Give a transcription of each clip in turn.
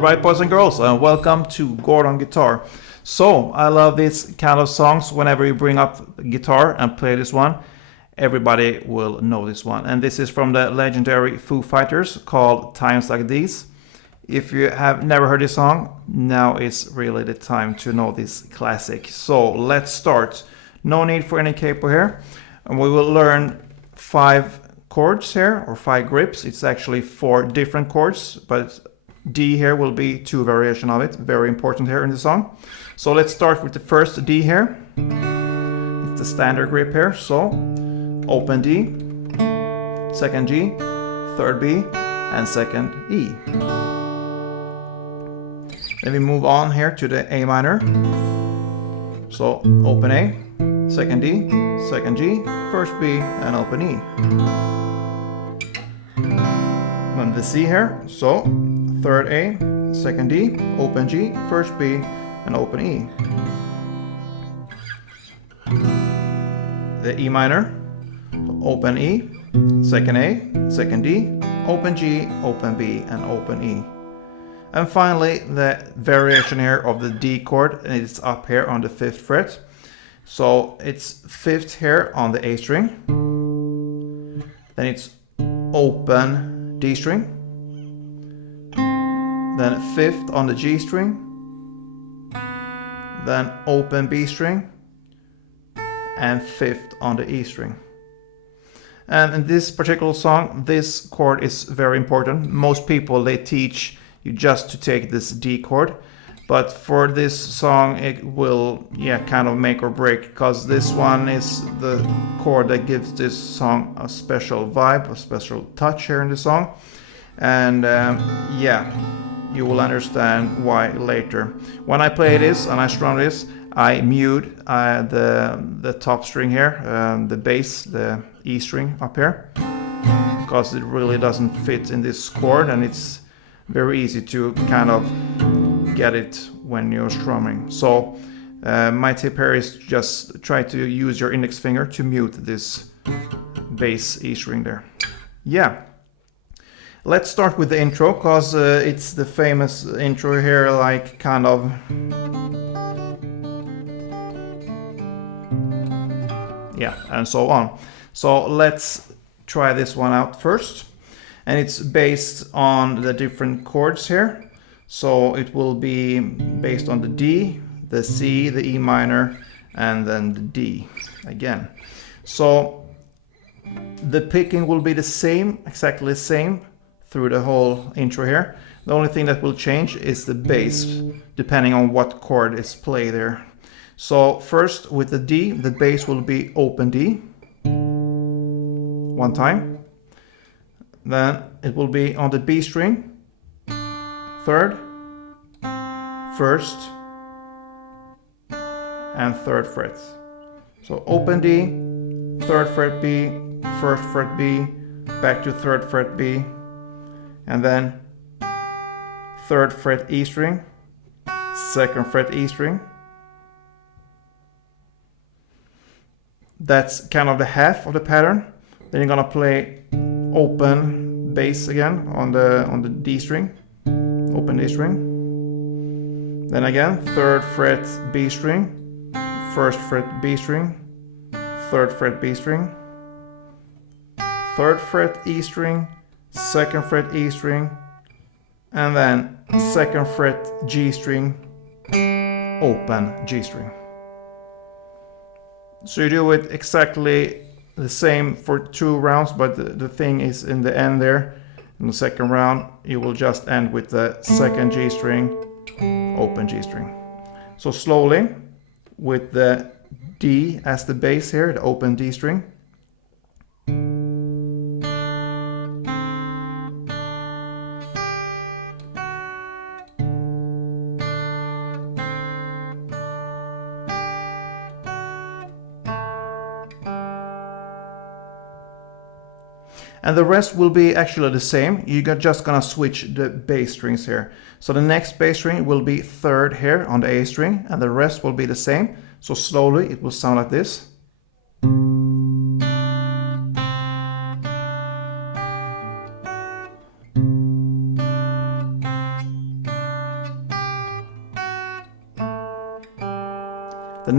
Alright, boys and girls, welcome to Gordon Guitar. So, I love these kind of songs. Whenever you bring up the guitar and play this one, everybody will know this one. And this is from the legendary Foo Fighters called Times Like These. If you have never heard this song, now is really the time to know this classic. So, let's start. No need for any capo here. And we will learn 5 chords here, or 5 grips. It's actually 4 different chords, but D here will be 2 variations of it. Very important here in the song. So let's start with the first D here. It's the standard grip here. So open D, second G, third B, and second E. Then we move on here to the A minor. So open A, second D, second G, first B, and open E. Then the C here. So third A, second D, open G, first B, and open E. The E minor, open E, second A, second D, open G, open B, and open E. And finally, the variation here of the D chord, and it's up here on the 5th fret. So it's 5th here on the A string, then it's open D string, then 5th on the G string, then open B string, and 5th on the E string. And in this particular song, this chord is very important. Most people, they teach you just to take this D chord, but for this song it will kind of make or break, because this one is the chord that gives this song a special vibe, a special touch here in the song. And you will understand why later. When I play this and I strum this, I mute the top string here, the bass, the E string up here, because it really doesn't fit in this chord, and it's very easy to kind of get it when you're strumming. So my tip here is just try to use your index finger to mute this bass E string there. Let's start with the intro, because it's the famous intro here, like kind of and so on. So let's try this one out first, and it's based on the different chords here. So it will be based on the D, the C, the E minor, and then the D again. So the picking will be the same, exactly the same through the whole intro here. The only thing that will change is the bass, depending on what chord is played there. So first with the D, the bass will be open D, 1 time. Then it will be on the B string, 3rd, 1st, and 3rd fret. So open D, 3rd fret B, 1st fret B, back to 3rd fret B, and then 3rd fret E string, 2nd fret E string. That's kind of the half of the pattern. Then you're gonna play open bass again on the D string, open D string. Then again 3rd fret B string, 1st fret B string, 3rd fret B string, 3rd fret E string, 2nd fret E string, and then 2nd fret G string, open G string. So you do it exactly the same for 2 rounds, but the thing is in the end there, in the second round, you will just end with the 2nd G string, open G string. So slowly, with the D as the bass here, the open D string. And the rest will be actually the same. You're just gonna switch the bass strings here. So the next bass string will be 3rd here on the A string, and the rest will be the same. So slowly it will sound like this.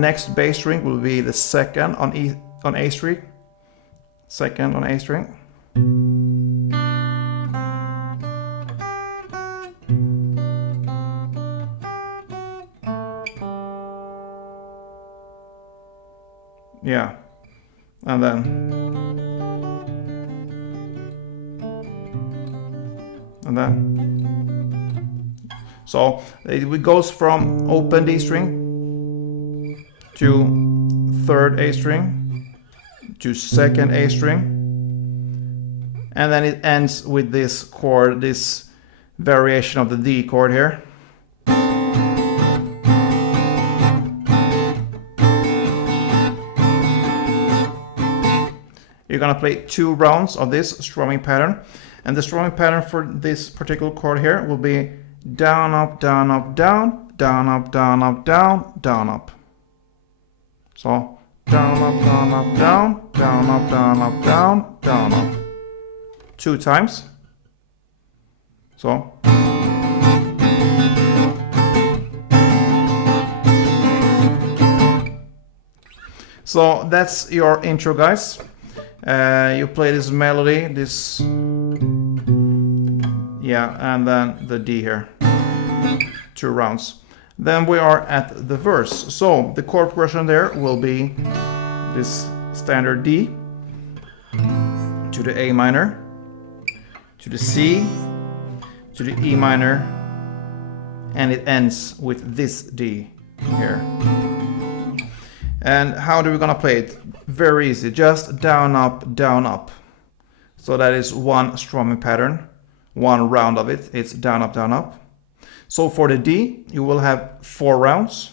next bass string will be the second on A string. Second on A string. Yeah, and then so it goes from open D string to third A string to second A string, and then it ends with this chord, this variation of the D chord here. You're gonna play 2 rounds of this strumming pattern, and the strumming pattern for this particular chord here will be down, up, down, up, down, down, up, down, up, down, down, up. So down, up, down, up, down, down, up, down, up, down, down, up. 2 times. So. So that's your intro, guys. You play this melody, this, yeah, and then the D here. 2 rounds. Then we are at the verse. So the chord progression there will be this standard D to the A minor, to the C, to the E minor, and it ends with this D here. And how do we gonna play it? Very easy, just down, up, down, up. So that is one strumming pattern, one round of it. It's down, up, down, up. So for the D, you will have 4 rounds.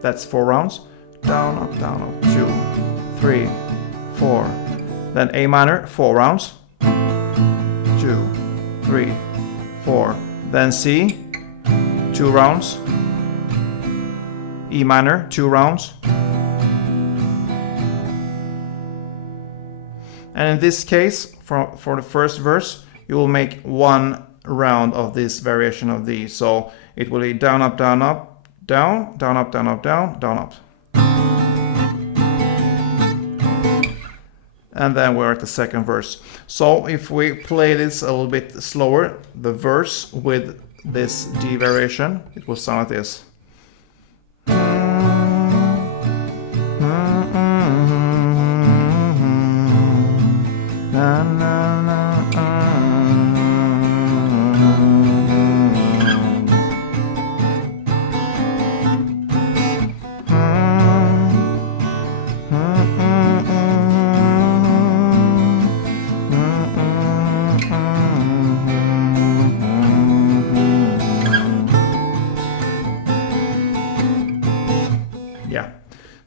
That's 4 rounds. Down, up, 2, 3, 4. Then A minor, 4 rounds. 2, 3, 4. Then C, 2 rounds. E minor, 2 rounds. And in this case, for the first verse, you will make 1 round of this variation of D. So it will be down, up, down, up, down, down, up, down, up, down, down, up. And then we're at the second verse. So if we play this a little bit slower, the verse with this D variation, it will sound like this. Yeah,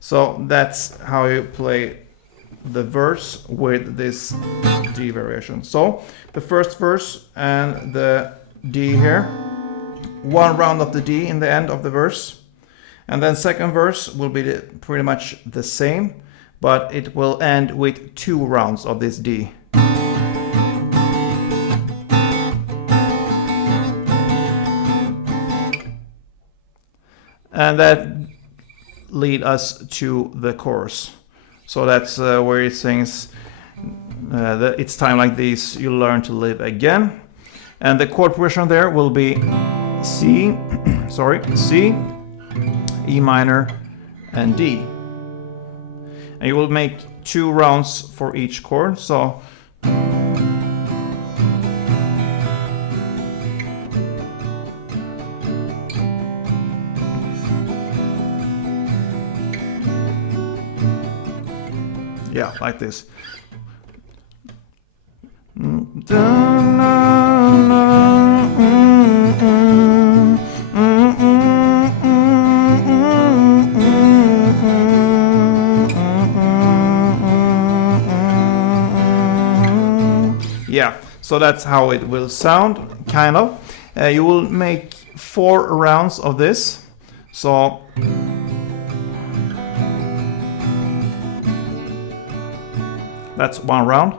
so that's how you play the verse with this D variation. So the first verse and the D here, 1 round of the D in the end of the verse, and then second verse will be pretty much the same, but it will end with 2 rounds of this D. And that lead us to the chorus. So that's where it sings, it's time like this, you learn to live again. And the chord progression there will be C, C, E minor, and D. And you will make 2 rounds for each chord. So yeah, like this. Yeah, so that's how it will sound, kind of. You will make 4 rounds of this. So that's 1 round.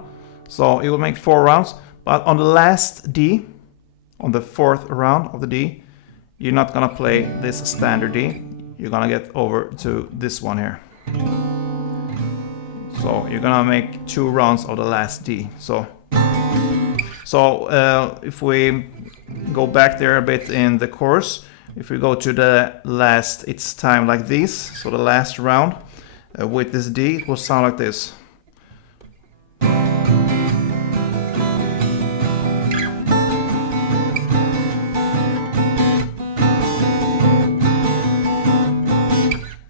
So you will make 4 rounds, But on the last D, on the fourth round of the D, you're not gonna play this standard D. You're gonna get over to this one here. So you're gonna make 2 rounds of the last D. So if we go back there a bit in the course, if we go to the last, it's time like this. So the last round with this D, it will sound like this.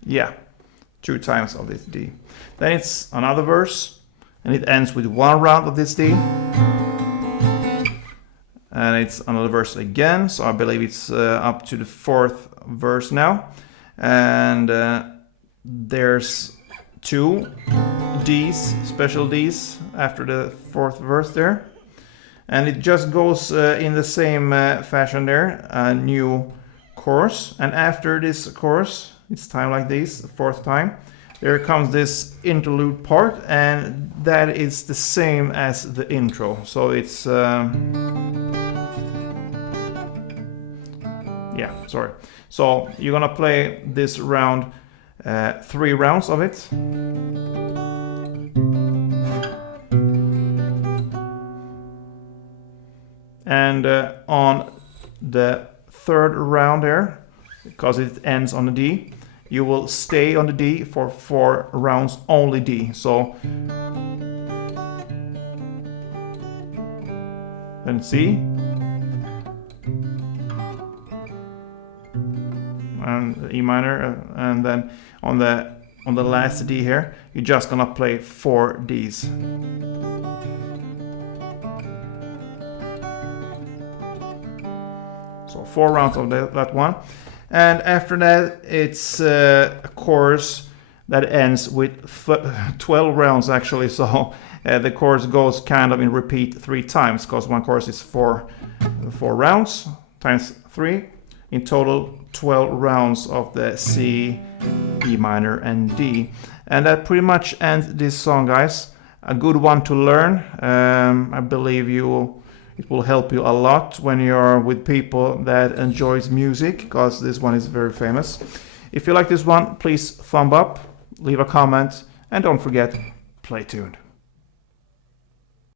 Yeah, 2 times of this D. Then it's another verse, and it ends with 1 round of this D. And it's another verse again, so I believe it's up to the 4th verse now. And there's 2 Ds, special Ds, after the 4th verse there. And it just goes in the same fashion there, a new chorus. And after this chorus, it's time like this, the 4th time. There comes this interlude part, and that is the same as the intro. So it's So you're gonna play this round, 3 rounds of it. And on the 3rd round there, because it ends on the D, you will stay on the D for 4 rounds, only D. So then C, and E minor, and then on the last D here, you're just gonna play 4 Ds. So 4 rounds of that one. And after that, it's a chorus that ends with 12 rounds actually. So the chorus goes kind of in repeat 3 times, because one chorus is 4 rounds times 3. In total, 12 rounds of the C, E minor, and D. And that pretty much ends this song, guys. A good one to learn. I believe it will help you a lot when you're with people that enjoys music, because this one is very famous. If you like this one, please thumb up, leave a comment, and don't forget, play tuned.